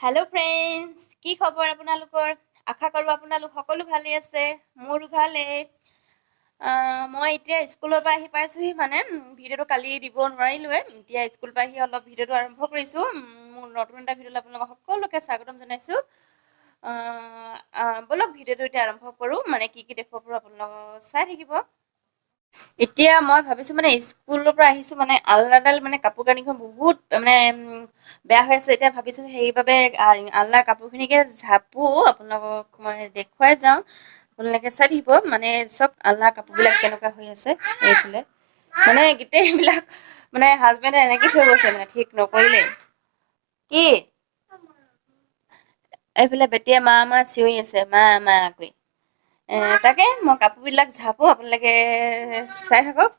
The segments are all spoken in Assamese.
হেল্ল' ফ্ৰেণ্ডছ, কি খবৰ আপোনালোকৰ? আশা কৰোঁ আপোনালোক সকলো ভালেই আছে। মোৰো ভালেই। মই এতিয়া স্কুলৰ পৰা আহি পাইছোঁহি, মানে ভিডিঅ'টো কালি দিব নোৱাৰিলোৱে। এতিয়া স্কুলৰ পৰা আহি অলপ ভিডিঅ'টো আৰম্ভ কৰিছোঁ। মোৰ নতুন এটা ভিডিঅ'লৈ আপোনালোকক সকলোকে স্বাগতম জনাইছোঁ। ব'লক ভিডিঅ'টো এতিয়া আৰম্ভ কৰোঁ। মানে কি দেখুৱাব পাৰোঁ আপোনালোকক চাই থাকিব। এতিয়া মই ভাবিছোঁ মানে স্কুলৰ পৰা আহিছোঁ, মানে আলনাডাল মানে কাপোৰ কানিখন বহুত মানে বেয়া হৈ আছে। এতিয়া ভাবিছোঁ সেইবাবে আলনাৰ কাপোৰখিনিকে ঝাপো, আপোনালোকক মই দেখুৱাই যাওঁ। আপোনালোকে চাই থাকিব। মানে চব আলনাৰ কাপোৰবিলাক কেনেকুৱা হৈ আছে এইফালে। মানে গোটেইবিলাক মানে হাজবেণ্ডে এনেকৈ থৈ গৈছে, মানে ঠিক নকৰিলে। কি এইফালে বেটিয়ে মা চিঞৰি আছে, মা কৰি। তাকে মই কাপোৰবিলাক ঝাপো, আপোনালোকে চাই থাকক।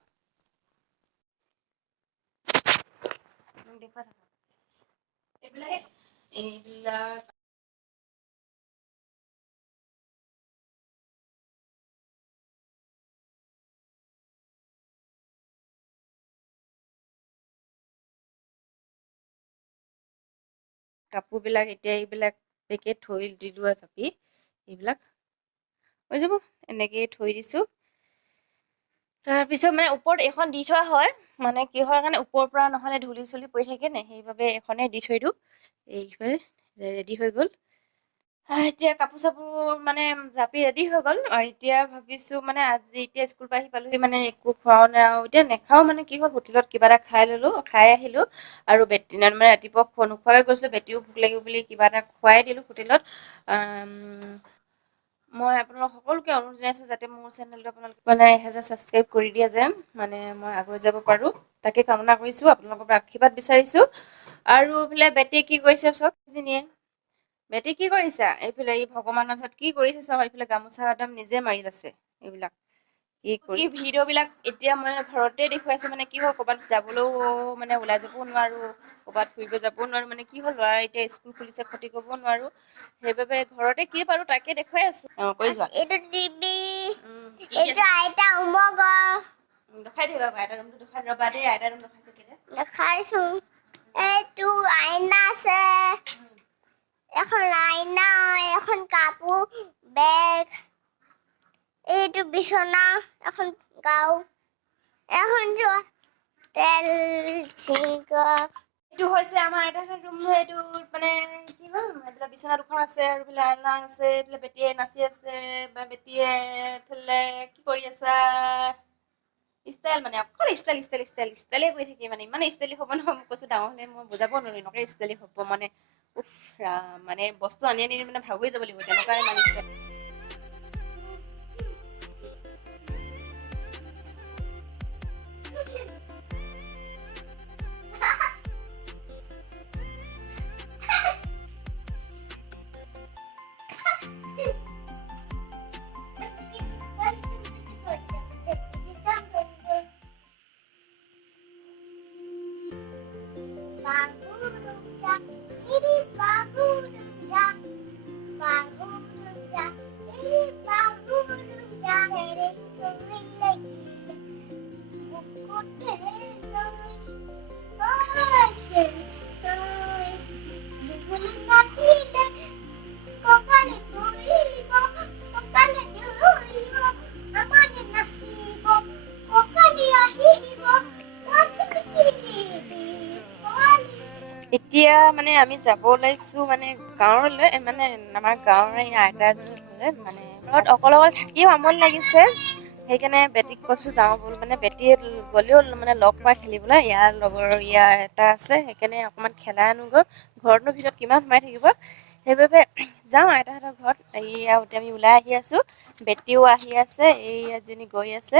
এইবিলাক কাপোৰবিলাক এতিয়া এইবিলাক পেকেট থৈ দিলোঁ চাপি, এইবিলাক হৈ যাব, এনেকেই থৈ দিছোঁ। তাৰপিছত মানে ওপৰত এখন দি থোৱা হয়, মানে কি হয় কাৰণে ওপৰৰ পৰা নহ'লে ধূলি চুলি পৰি থাকে নে, সেইবাবে এখনে দি থৈ দিওঁ। এইফালে ৰেডি হৈ গ'ল। এতিয়া কাপোৰ চাপোৰ মানে জাপি ৰেডি হৈ গ'ল। এতিয়া ভাবিছোঁ মানে আজি এতিয়া স্কুল পৰা আহি পালোহি, মানে একো খোৱাও নাই আৰু এতিয়া নেখাওঁ। মানে কি হয় হোটেলত কিবা এটা খাই আহিলোঁ। আৰু বেটিনাত মানে ৰাতিপুৱা নোখোৱাকৈ গৈছিলোঁ, বেটিও ভোক লাগিব বুলি কিবা এটা খুৱাই দিলোঁ হোটেলত। মই আপোনালোক সকলোকে অনুৰোধ জনাইছোঁ যাতে মোৰ চেনেলটো আপোনালোকে মানে 1000 ছাবস্ক্ৰাইব কৰি দিয়ে যেন, মানে মই আগুৱাই যাব পাৰোঁ, তাকে কামনা কৰিছোঁ। আপোনালোকৰ পৰা আশীৰ্বাদ বিচাৰিছোঁ। আৰু বোলে বেটীয়ে কি কৰিছে চব জিনিয়ে। বেটি কি কৰিছা? এইফালে এই ভগৱানৰ ওচৰত কি কৰিছে চব, এইফালে গামোচা একদম নিজে মাৰি আছে। এইবিলাক কি ভিডিঅ' বিলাক এতিয়া মই ঘৰতে দেখুৱাইছোঁ। মানে কি হয় ক'ৰবাত যাবলৈও মানে ওলাই যাবও নোৱাৰোঁ, ক'ৰবাত ফুৰিব যাবও নোৱাৰোঁ। মানে কি হ'ল ল'ৰা এতিয়া স্কুল খুলিছে, ক্ষতি কৰিব নোৱাৰোঁ। সেইবাবে ঘৰতে কি পাৰোঁ তাকে দেখুৱাই আছোঁ। কৈ যোৱা। এইটো টিভি, এইটো আইতা উমগ। দেখাই দিবা আইতা ৰুমটো, দেখাই ৰ'বা দেই, আইতা ৰুম দেখাইছোঁ কেলে। দেখাইছোঁ। এইটো আইনা আছে, এখন আইনা, এখন কাপোৰ, বেগ, এইটো বিচনা, এখন গাৰু, এখন তেল চিংকা। এইটো হৈছে আমাৰ আইতাহঁতৰ ৰুম। এইটো মানে কি হ'ল, এইফালে বিচনা দুখন আছে আৰু এইফালে আলনা আছে। এইফালে বেটিয়ে নাচি আছে, বা বেটিয়ে এইফালে কি কৰি আছা, ষ্টাইল মানে অকল ষ্টাইলে কৰি থাকে। মানে ইমান ষ্টাইলি হ'ব নহয়, মই কৈছোঁ ডাঙৰ হ'লে মই বুজাব নোৱাৰিম, এনেকুৱা ষ্টাইলি হ'ব মানে। উফ ৰাম, মানে বস্তু আনি মানে ভাগৰি যাব লাগিব, তেনেকুৱাই মানে ষ্টাইল। এতিয়া মানে আমি যাব ওলাইছোঁ মানে গাঁৱলৈ, মানে আমাৰ গাঁৱৰে আইতা এজনী ঘৰলৈ। মানে ঘৰত অকলে থাকিও আমনি লাগিছে, সেইকাৰণে বেটিক কৈছোঁ যাওঁ ব'ল। মানে বেটিয়ে গ'লেও মানে লগ পাই খেলিবলৈ, ইয়াৰ লগৰ এটা আছে, সেইকাৰণে অকণমান খেলাই আনোগৈ। ঘৰতনো ভিতৰত কিমান সোমাই থাকিব, সেইবাবে যাওঁ আইতাহঁতৰ ঘৰত। এইয়া আমি ওলাই আহি আছোঁ, বেটিও আহি আছে, এই এজনী গৈ আছে।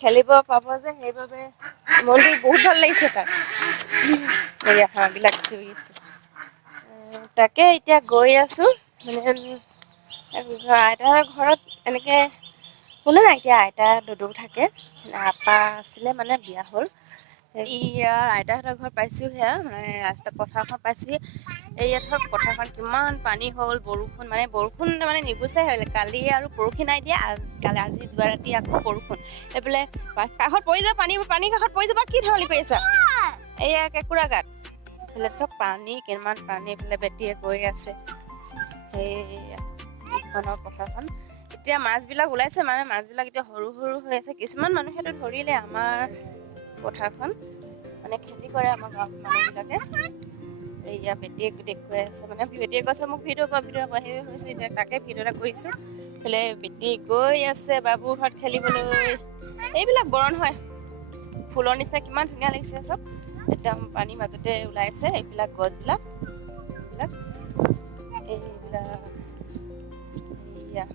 খেলিব পাব যে, সেইবাবে মনটো বহুত ভাল লাগিছে তাৰ। এয়া হাঁহবিলাক চিঞৰি আছে। তাকে এতিয়া গৈ আছোঁ। মানে আইতাৰ ঘৰত এনেকৈ কোনো নাই। এতিয়া আইতা দদৌ থাকে, আপা আছিলে মানে বিয়া হ'ল। এইয়া আইতাহঁতৰ ঘৰ পাইছোঁহে, মানে ৰাস্তা পথাৰখন পাইছোঁহি। এইয়া ধৰক পথাৰখন কিমান পানী হ'ল, বৰষুণ মানে নিগুচাই হ'ল। কালি আৰু পৰহি নাই দিয়া, আজি যোৱা ৰাতি আকৌ বৰষুণ। এইফালে কাষত পৰি যাব, পানী কাষত পৰি যাব। কি ধেমালি কৰি আছা? এইয়া কেঁকুৰা গাত এইফালে চব পানী কিমান পানী এইফালে বেটিয়ে গৈ আছে সেইখনৰ পথাৰখন এতিয়া মাছবিলাক ওলাইছে মানে মাছবিলাক এতিয়া সৰু সৰু হৈ আছে কিছুমান মানুহেতো ধৰিলে আমাৰ পথাৰখন মানে খেতি কৰে আমাৰ গাঁৱৰ মানুহবিলাকে এয়া বেটিয়ে দেখুৱাই আছে মানে বেটিয়ে কৈছে মোক ভিডিঅ' কৰা সেই হৈছে এতিয়া তাকে ভিডিঅ' এটা কৰিছোঁ এইফালে বেটি গৈ আছে বাবুৰ ঘৰত খেলিবলৈ এইবিলাক বৰণ হয় ফুলৰ নিচিনা কিমান ধুনীয়া লাগিছে চব একদম পানীৰ মাজতে ওলাই আছে এইবিলাক গছবিলাক এইবিলাক এয়া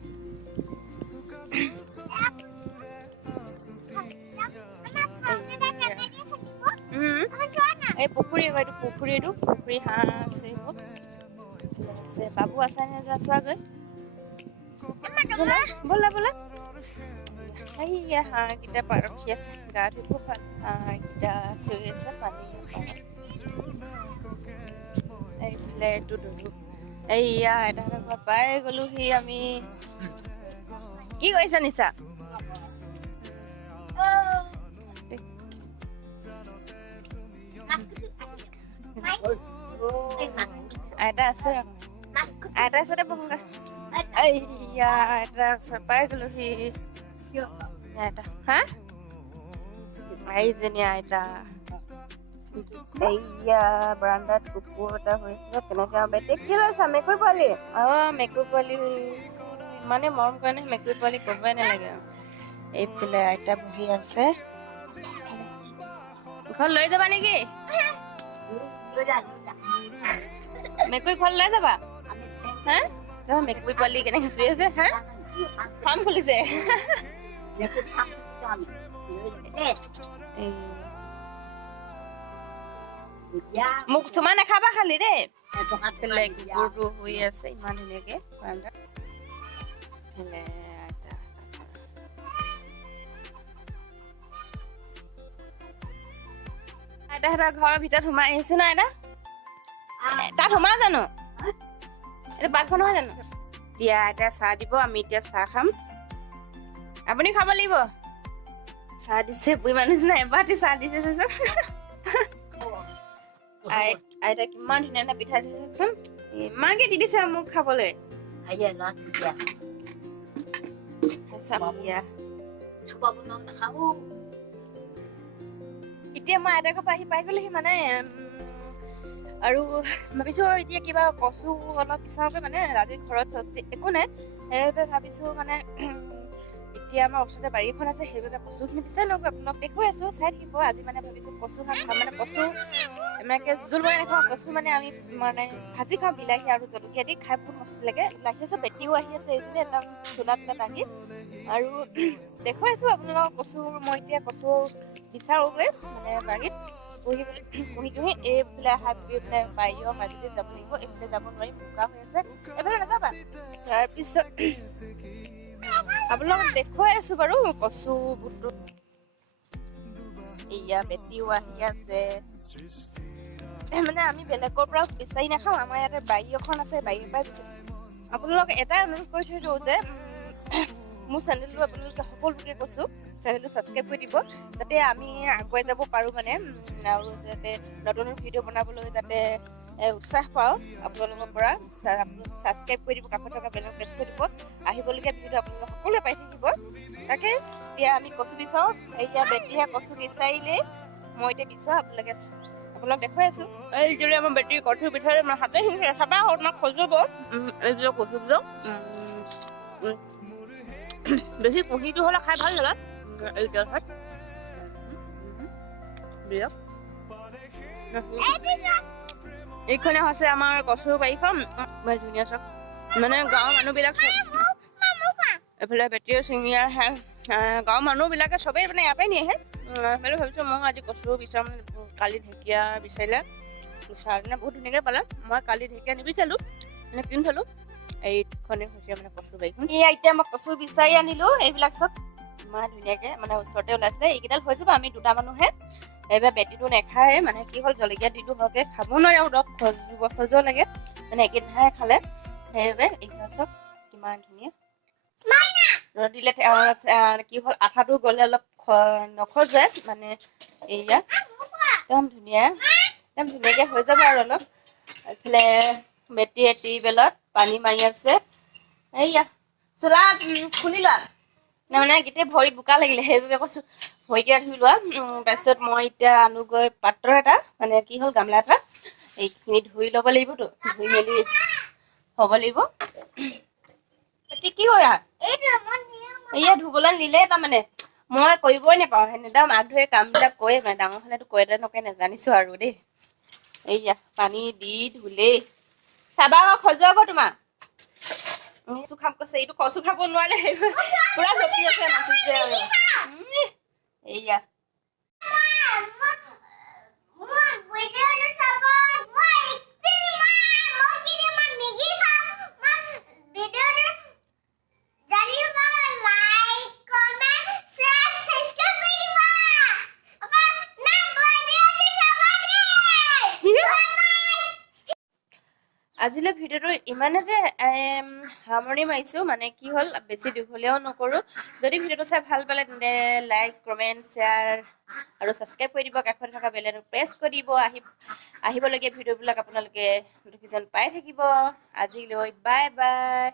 এই পুখুৰী হাঁহ আছে বাবু আছে নে যা চোৱাগৈ ব'লা এইয়া হাঁহকেইটা ৰখি আছে গা ধুব ভাল হাঁহকেইটা চুই আছে পানী এইফালে এইয়া আইতাহঁতৰ ঘৰত পাই গ'লোহি আমি কি কৰিছা নিছা আইতা আছে দে বহা এইয়া আইতা পাই গ'লোহি আইতা হা এইজনী আইতা এইয়া বাৰান্দাত কুকুৰ এটা হৈছিলে কেনেকে বেটি কি লৈছা মেকুৰী পোৱালি মেকুৰী পোৱালি ইমানে মৰম কাৰণে মেকুৰী পোৱালি ক'বই নালাগে এইফালে আইতা বহি আছে ঘৰত লৈ যাবা নেকি মেকুৰী ঘৰত লৈ যাবা হা মেকুৰী পোৱালি কেনেকে চুই আছে হা ফাৰ্ম খুলিছে মোক চুমা নাখাবা খালি দেই কুকুৰটো শুই আছে ইমান ধুনীয়াকে আইতাহঁতৰ ঘৰৰ ভিতৰত সোমাই আহিছো ন আইতা তাত সোমাও জানো এটা বাঘৰ নহয় জানো দিয়া আইতা চাহ দিব আমি এতিয়া চাহ খাম আপুনি খাব লাগিব চাহ দিছে বুঢ়ী মানুহ নিচিনা এবাৰতে চাহ দিছে চাচোন আইতা কিমান ধুনীয়া পিঠা দিছে চাচোন ইমানকে দি দিছে মোক খাবলৈ এতিয়া মই আইতাৰ ঘৰৰ পৰা আহি পাই গ'লোহি মানে আৰু ভাবিছো এতিয়া কিবা কচু অলপ বিচাৰোঁগৈ মানে আজি ঘৰত চব্জি একো নাই সেইবাবে ভাবিছো মানে এতিয়া আমাৰ ওচৰতে বাৰী এখন আছে সেইবাবে কচুখিনি বিচাৰি লওঁগৈ আপোনাক দেখুৱাই আছো চাই থাকিব আজি মানে ভাবিছো কচু খাম মানে কচু এনেকৈ জোল বনাই নাখাওঁ কচু মানে আমি মানে ভাজি খাওঁ বিলাহী আৰু জলকীয়া দি খাই বহুত মস্তি লাগে লাগি আছে বেটিও আহি আছে এইফালে একদম চোলা তোলা দাঙি আৰু দেখুৱাই আছো আপোনালোকক কচু মই এতিয়া কচু বিচাৰোঁগৈ মানে বাৰীত পুহি এইফালে এইফালে বাৰীৰ মাজতে যাব লাগিব এইফালে যাব নোৱাৰিম বোকা হৈ আছে এইফালে নাযাবা তাৰপিছত আপোনালোকক দেখুৱাই আছো বাৰু কচু বুটটো এয়া বেটিও আহি আছে মানে আমি বেলেগৰ পৰা বিচাৰি নাখাওঁ আমাৰ ইয়াতে বাৰী এখন আছে বাৰীৰ পৰাই বিচাৰোঁ আপোনালোকক এটাই অনুৰোধ কৰি থৈ দিওঁ যে মোৰ চেনেলটো আপোনালোকে সকলোকে কৈছোঁ চেনেলটো ছাবস্ক্ৰাইব কৰি দিব যাতে আমি আগুৱাই যাব পাৰোঁ মানে আৰু যাতে নতুন ভিডিঅ' বনাবলৈ যাতে উৎসাহ পাওঁ আপোনালোকৰ পৰা ছাবস্ক্ৰাইব কৰি দিব কাষত থকা বেলক প্ৰেছ কৰি দিব আহিবলগীয়া ভিডিঅ' আপোনালোকে সকলোৱে পাই থাকিব তাকে এতিয়া আমি কচু বিচাৰোঁ এতিয়া বেটিহে কচু বিচাৰিলেই মই এতিয়া বিচাৰোঁ আপোনাক দেখুৱাই আছোঁ এইদৰে আমাৰ বেটিৰ কচু বিচাৰি হাতে শিকি চাবা আপোনাক খজুব এইবিলাক কচুবিলাক বেছি কুঁহিটো হ'লে খাই ভাল লাগে এইখনে হৈছে আমাৰ কচুৰ বাৰীখন বৰ ধুনীয়া চব মানে গাঁৱৰ মানুহবিলাক চব এইফালে বেটিও ছিঙিয়া আহে গাঁৱৰ মানুহবিলাকে চবেই মানে ইয়াৰ পৰাই নিয়েহে মানে ভাবিছোঁ মই আজি কচু বিচাৰোঁ মানে কালি ঢেকীয়া বিচাৰিলে বিচাৰিলে বহুত ধুনীয়াকৈ পালে মই কালি ঢেকীয়া নিবিচাৰিলোঁ মানে কিনি থলোঁ এইখনে হৈছে মানে কচু বাৰীখন এতিয়া মই কচু বিচাৰি আনিলোঁ এইবিলাক চব ইমান ধুনীয়াকৈ মানে ওচৰতে ওলাইছিলে এইকেইডাল হৈ যাব আমি দুটা মানুহে এইবাৰ বেটিটো নাখায় মানে কি হ'ল জলকীয়া দিলোঁ ভালকৈ খাব নোৱাৰে আৰু অলপ খজুৱ লাগে মানে একেদিনাই খালে সেইবাবে এইবিলাক চব কিমান ধুনীয়া ৰ'দ দিলে কি হ'ল আঠাটো গ'লে অলপ নখজে মানে এয়া একদম ধুনীয়া একদম ধুনীয়াকৈ হৈ যাব আৰু অলপ। এইফালে বেটিয়ে টিউবেলত পানী মাৰি আছে। এইয়া চোলা খুলি লোৱা, মানে গোটেই ভৰিত বোকা লাগিলে সেইবাবে কৈছোঁ ভৰিকেইটা ধুই লোৱা। তাৰপিছত মই এতিয়া আনোগৈ পাত্ৰ এটা, মানে কি হ'ল গামলা এটা, এইখিনি ধুই ল'ব লাগিবতো, ধুই মেলি হ'ব লাগিব। কি কৰা এয়া ধুবলৈ নিলে, তাৰমানে মই কৰিবই নাপাওঁ একদম আগ ধৰি কামবিলাক কৰে, মানে ডাঙৰ হ'লেতো কৰে নকৰে নাজানিছোঁ আৰু দেই। এইয়া পানী দি ধুলেই চাবা আকৌ খজুৱাব তোমাৰ। কচু খাম কৈছে, এইটো কচু খাব নোৱাৰে পুৰা জঁপি আছে নাচিছে আৰু। এইয়া আজিলৈ ভিডিঅ'টো ইমানতে সামৰণি মাৰিছোঁ। মানে কি হ'ল বেছি দীঘলীয়াও নকৰোঁ। যদি ভিডিঅ'টো চাই ভাল পালে তেন্তে লাইক, কমেণ্ট, শ্বেয়াৰ আৰু ছাবস্ক্ৰাইব কৰি দিব। কাষত থকা বেল আইকনটো প্ৰেছ কৰি দিব। আহিবলগীয়া ভিডিঅ'বিলাক আপোনালোকে ন'টিফিকেশ্যন পাই থাকিব। আজিলৈ বাই বাই।